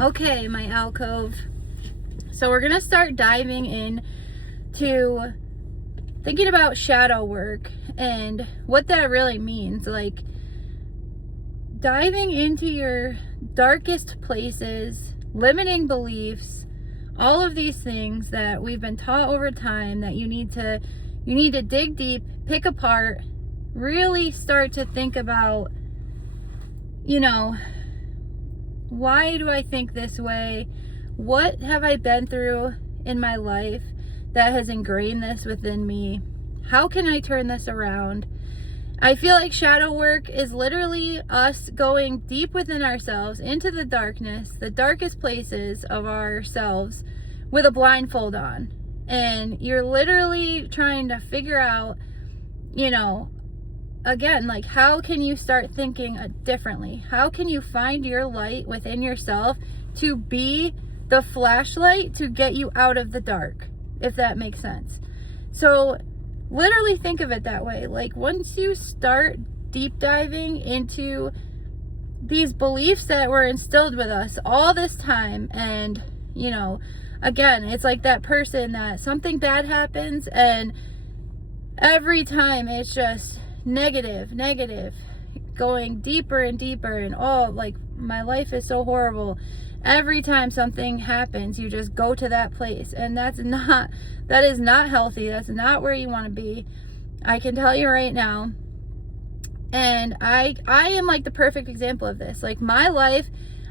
Okay, my alcove. So we're gonna start diving in to thinking about shadow work and what that really means. Like diving into your darkest places, limiting beliefs, all of these things that we've been taught over time that you need to dig deep, pick apart, really start to think about, why do I think this way? What have I been through in my life that has ingrained this within me? How can I turn this around? I feel like shadow work is literally us going deep within ourselves into the darkness, the darkest places of ourselves with a blindfold on. And you're literally trying to figure out, again, like, how can you start thinking differently? How can you find your light within yourself to be the flashlight to get you out of the dark, if that makes sense? So literally think of it that way. Like, once you start deep diving into these beliefs that were instilled with us all this time, and again, it's like that person that something bad happens and every time it's just negative, going deeper and deeper, and like, my life is so horrible. Every time something happens, you just go to that place, and that is not healthy. That's not where you want to be. I can tell you right now. And I am like the perfect example of this. Like, my life,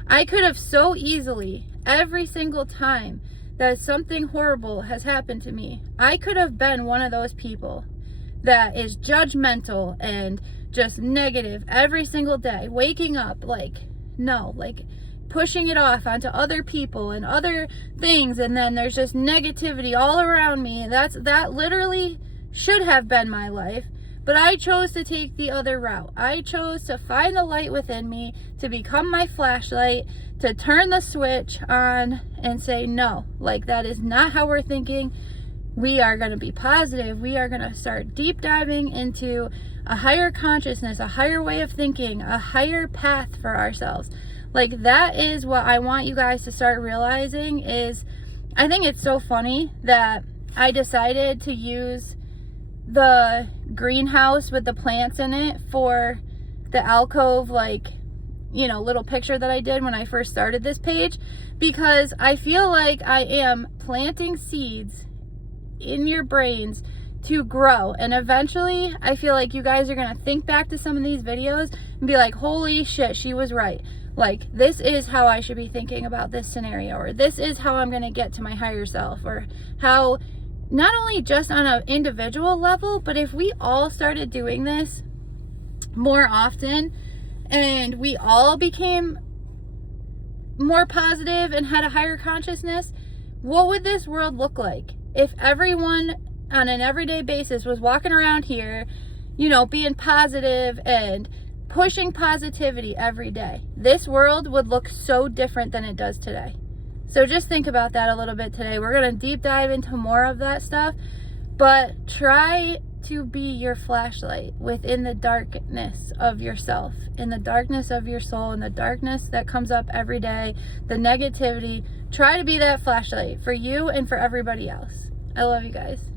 I could have so easily, every single time that something horrible has happened to me, I could have been one of those people that is judgmental and just negative every single day, waking up like pushing it off onto other people and other things, and then there's just negativity all around me. That literally should have been my life, but I chose to take the other route. I chose to find the light within me, to become my flashlight, to turn the switch on and say, no, like, that is not how we're thinking. We are going to be positive. We are going to start deep diving into a higher consciousness, a higher way of thinking, a higher path for ourselves. Like, that is what I want you guys to start realizing. Is, I think it's so funny that I decided to use the greenhouse with the plants in it for the alcove, little picture that I did when I first started this page, because I feel like I am planting seeds in your brains to grow, and eventually I feel like you guys are going to think back to some of these videos and be like, holy shit, she was right. Like, this is how I should be thinking about this scenario, or this is how I'm going to get to my higher self, or how, not only just on an individual level, but if we all started doing this more often and we all became more positive and had a higher consciousness, what would this world look like? If everyone on an everyday basis was walking around here, being positive and pushing positivity every day, this world would look so different than it does today. So just think about that a little bit today. We're going to deep dive into more of that stuff, but try to be your flashlight within the darkness of yourself, in the darkness of your soul, in the darkness that comes up every day, the negativity. Try to be that flashlight for you and for everybody else. I love you guys.